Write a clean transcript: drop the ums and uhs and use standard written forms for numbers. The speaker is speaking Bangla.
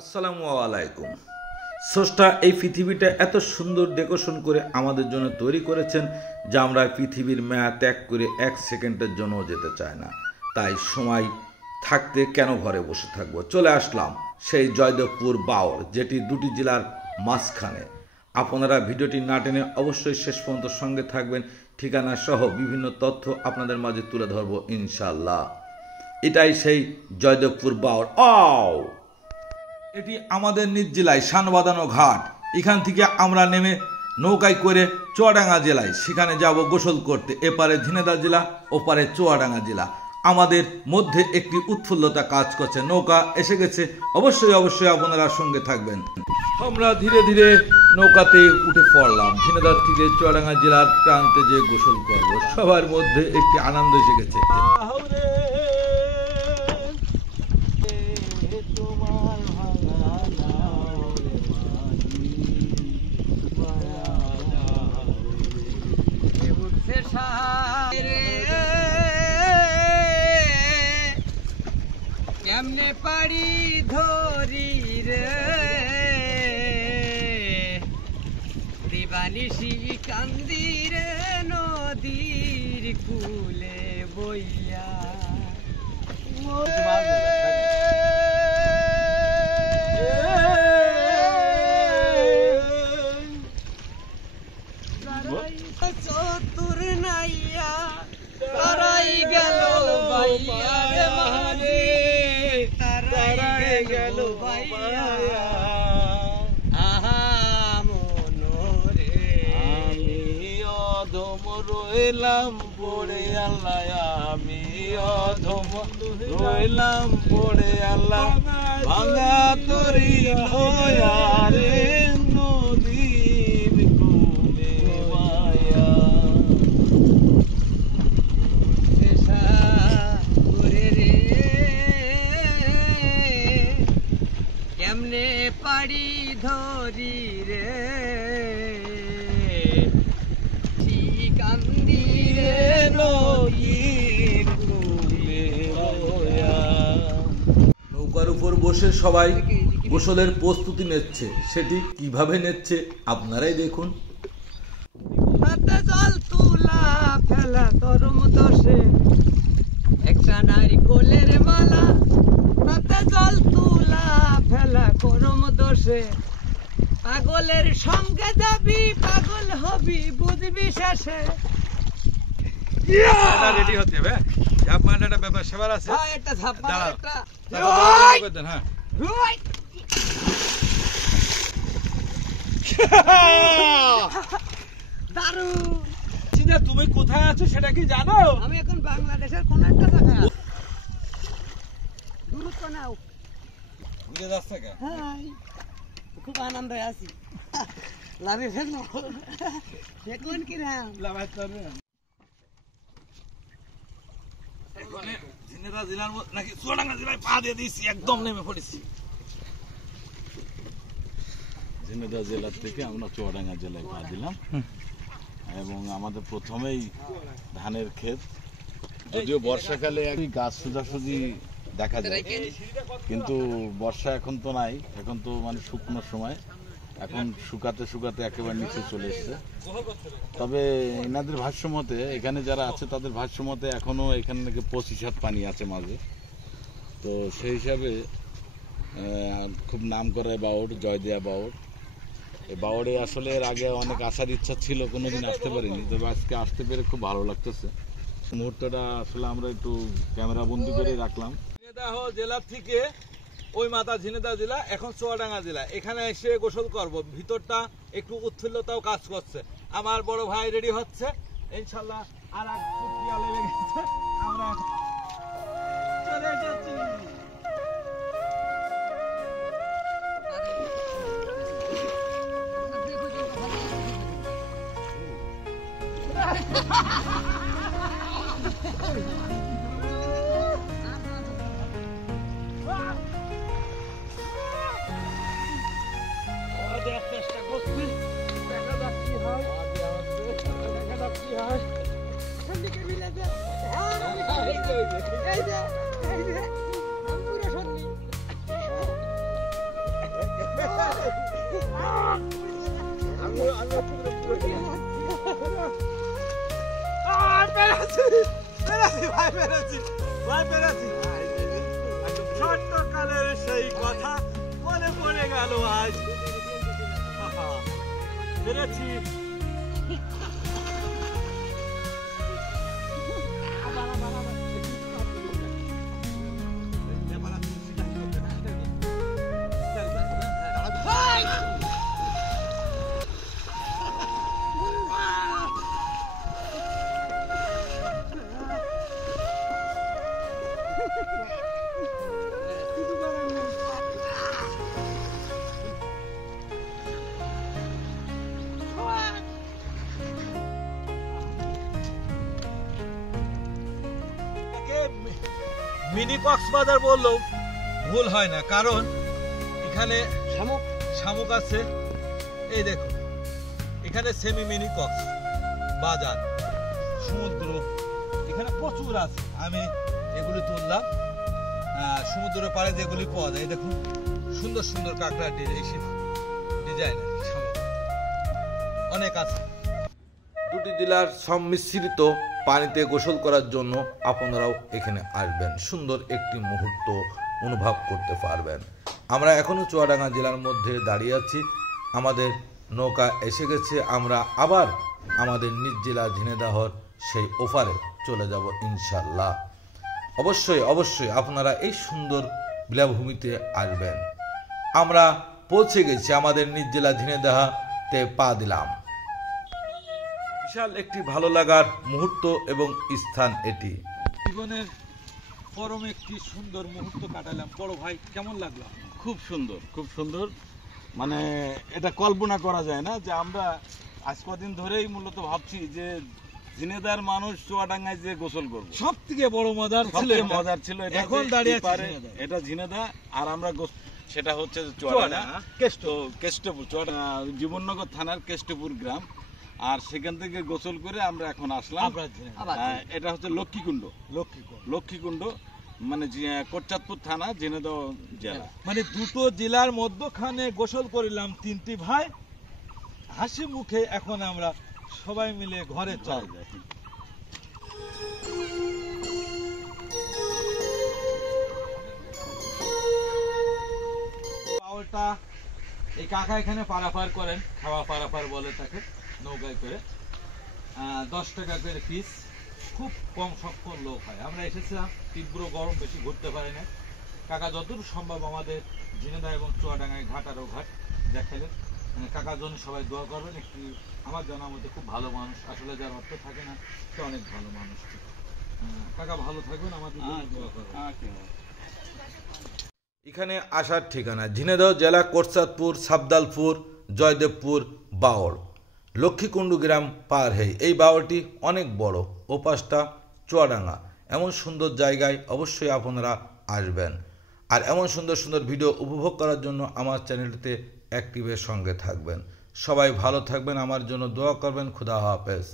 আসসালামু আলাইকুম। স্রষ্টা এই পৃথিবীটা এত সুন্দর ডেকোরেশন করে আমাদের জন্য তৈরি করেছেন যা আমরা পৃথিবীর মায়া ত্যাগ করে এক সেকেন্ডের জন্য যেতে চাই না। তাই সময় থাকতে কেন ঘরে বসে থাকবো, চলে আসলাম সেই জয়দেবপুর বাওর, যেটি দুটি জেলার মাঝখানে। আপনারা ভিডিওটি না টেনে অবশ্যই শেষ পর্যন্ত সঙ্গে থাকবেন। ঠিকানা সহ বিভিন্ন তথ্য আপনাদের মাঝে তুলে ধরবো ইনশাল্লাহ। এটাই সেই জয়দেবপুর বাওর। এটি আমাদের নিজ জেলায় শানবাঁধানো ঘাট। এখান থেকে আমরা নেমে নৌকায় করে চুয়াডাঙ্গা জেলায়, সেখানে যাব গোসল করতে। এপারে ঝিনেদা জেলা, ওপারে চুয়াডাঙ্গা জেলা। আমাদের মধ্যে একটি উৎফুল্লতা কাজ করছে, নৌকা এসে গেছে। অবশ্যই অবশ্যই আপনারা সঙ্গে থাকবেন। আমরা ধীরে ধীরে নৌকাতে উঠে পড়লাম। ঝিনেদা থেকে চুয়াডাঙ্গা জেলার প্রান্তে যে গোসল করব, সবার মধ্যে একটি আনন্দ এসে গেছে। কেমনে পারি ধরি রে দিবানিশি কান্দিরে নদীর কুলে বইয়া চতুর নাইয়া তারাই গেল বাইয়া রে মাঝি, তারাই গেল বাইয়া। আহা মনোরে আমি অধম রইলাম পড়ে আল্লাহ, আমি অধম রইলাম পড়ে আল্লাহ। ভাঙা তরি লয়ারে নদীর কুলে মায়া। কেমনে পারি ধরি রে কান্দি রে নদীর কুলে মায়া। নৌকার উপর বসে সবাই গোসলের প্রস্তুতি নিচ্ছে। সেটি কিভাবে নিচ্ছে আপনারাই দেখুন। হাতে জল তুলা ফেলা তরম দশে একটা নারী কোলের মালা। হাতে জল তুলা ফেলা করম দোষে পাগলের সঙ্গে যাবি, পাগল হবি বুঝবি শেষে। রেডি হতে হবে, ঝাপ মারার একটা ব্যাপার সেবার আছে। হ্যাঁ, একটা ঝাপ মারা, একটা হ্যাঁ দারুণ। তুমি কোথায় আছো সেটা কি জানো? আমি এখন বাংলাদেশের কোন একটা জায়গায় আছি। দূরত্ব নাও, বুঝে যাচ্ছে কে? হ্যাঁ, খুব আনন্দে আছি। লাভে ফেলবো দেখুন কি রাম লাভাই করবে এখন ঝিনেদা জেলার নাকি চুয়াডাঙ্গা জেলায় পা দিয়ে দিয়েছি, একদম নেমে পড়েছি। ঝিনেদা জেলার থেকে আমরা চুয়াডাঙ্গা জেলায় পা দিলাম এবং আমাদের প্রথমেই ধানের ক্ষেত। যদিও বর্ষাকালে গাছ সোজাসুজি দেখা যায়, কিন্তু বর্ষা এখন তো নাই, এখন তো মানে শুকনোর সময়। এখন শুকাতে শুকাতে একেবারে নিচে চলে এসছে। তবে এনাদের ভাষ্যমতে, এখানে যারা আছে তাদের ভাষ্যমতে এখনো এখানে নাকি 25 হাত পানি আছে মাঝে। তো সেই হিসাবে খুব নাম করা বাওর, জয়দেয়া বাওর। এই বাওরে আসলে এর আগে অনেক আসার ইচ্ছা ছিল, কোনোদিন আসতে পারিনি, তবে আজকে আসতে পেরে খুব ভালো লাগতেছে। মুহূর্তটা আসলে আমরা একটু ক্যামেরা বন্দি করে রাখলাম। ঝিনেদা জেলা থেকে ওই মাথা ঝিনেদা জেলা, এখন চুয়াডাঙ্গা জেলা। এখানে এসে গোসল করব, ভিতরটা একটু উৎফুল্লতাও কাজ করছে। আমার বড় ভাই রেডি হচ্ছে ইনশাল্লাহ। আর এক প্রক্রিয়া লেগে গেছে, আমরা চলে এসেছি। চেষ্টা করছি, দেখা যাক কি হয়। ছোট্টকালের সেই কথা মনে পড়ে গেল আজ। পেরেছি। মিনি কক্সবাজার বললেও ভুল হয় না, কারণ এখানে শামুক আছে। এই দেখো, এখানে সেমি মিনি কক্স বাজার, সমুদ্র এখানে প্রচুর আছে। আমি এগুলি তুললাম সমুদ্রের পাড়ে যেগুলি পাওয়া যায়। দেখুন সুন্দর সুন্দর কাঁকড়া ডিজাইন শামুক অনেক আছে। দুটি জেলার সম্মিশ্রিত পানিতে গোসল করার জন্য আপনারাও এখানে আসবেন, সুন্দর একটি মুহূর্ত অনুভব করতে পারবেন। আমরা এখনও চুয়াডাঙ্গা জেলার মধ্যে দাঁড়িয়ে আছি, আমাদের নৌকা এসে গেছে। আমরা আবার আমাদের নিজ জেলা ঝিনাইদহর সেই ওপারে চলে যাব ইনশাল্লাহ। অবশ্যই অবশ্যই আপনারা এই সুন্দর বিলাভূমিতে আসবেন। আমরা পৌঁছে গেছি, আমাদের নিজ জেলা ঝিনাইদহতে পা দিলাম। বিশাল একটি ভালো লাগার মুহূর্ত এবং স্থান এটি। জীবনের পরম একটি সুন্দর মুহূর্ত কাটালাম। বড় ভাই, কেমন লাগলো? খুব সুন্দর, খুব সুন্দর। মানে এটা কল্পনা করা যায় না যে আমরা আজ কদিন ধরেই মূলত ভাবছি যে ঝিনাইদহের মানুষ চুয়াডাঙ্গায় যে গোসল করবো। সব থেকে বড় মজার ছিল এখন দাঁড়িয়ে এটা ঝিনাইদহ, আর আমরা সেটা হচ্ছে চুয়াডাঙ্গা কেষ্টপুর, চুয়াডাঙ্গা জীবননগর থানার কেষ্টপুর গ্রাম। আর সেখান থেকে গোসল করে আমরা এখন আসলাম। এটা হচ্ছে লক্ষ্মীকুণ্ড, মানে কোটচাঁদপুর থানা, ঝিনাইদহ জেলা। মানে দুটো জেলার মধ্যখানে গোসল করিলাম তিনটি ভাই, হাসি মুখে এখন আমরা সবাই মিলে ঘরে চলে যাই। পাওয়াটা এই কাকা এখানে পারাপার করেন, খাওয়া পারাপার বলে তাকে, নৌকায় করে 10 টাকা করে পিস। খুব কম সংখ্যক লোক হয়। আমরা এসেছিলাম, তীব্র গরম, বেশি ঘুরতে পারি না। কাকা যতটুকু সম্ভব আমাদের ঝিনাইদহ এবং চুয়াডাঙ্গায় ঘাট আরও ঘাট দেখালেন। কাকার জন্য সবাই দোয়া করবেন। একটি আমার জানার মধ্যে খুব ভালো মানুষ, আসলে যার অর্থ থাকে না সে অনেক ভালো মানুষ। কাকা ভালো থাকবেন, আমাদের জন্য দোয়া করবেন। এখানে আসার ঠিকানা ঝিনাইদহ জেলা কোটচাঁদপুর, সাবদালপুর, জয়দেবপুর বাওড়, লক্ষ্মীকুণ্ড গ্রাম পার হয়ে। এই বাওড়টি অনেক বড়, ও পাশটা চুয়াডাঙ্গা। এমন সুন্দর জায়গায় অবশ্যই আপনারা আসবেন। আর এমন সুন্দর সুন্দর ভিডিও উপভোগ করার জন্য আমার চ্যানেলটিতে অ্যাক্টিভের সঙ্গে থাকবেন। সবাই ভালো থাকবেন, আমার জন্য দোয়া করবেন। খুদা হাফেজ।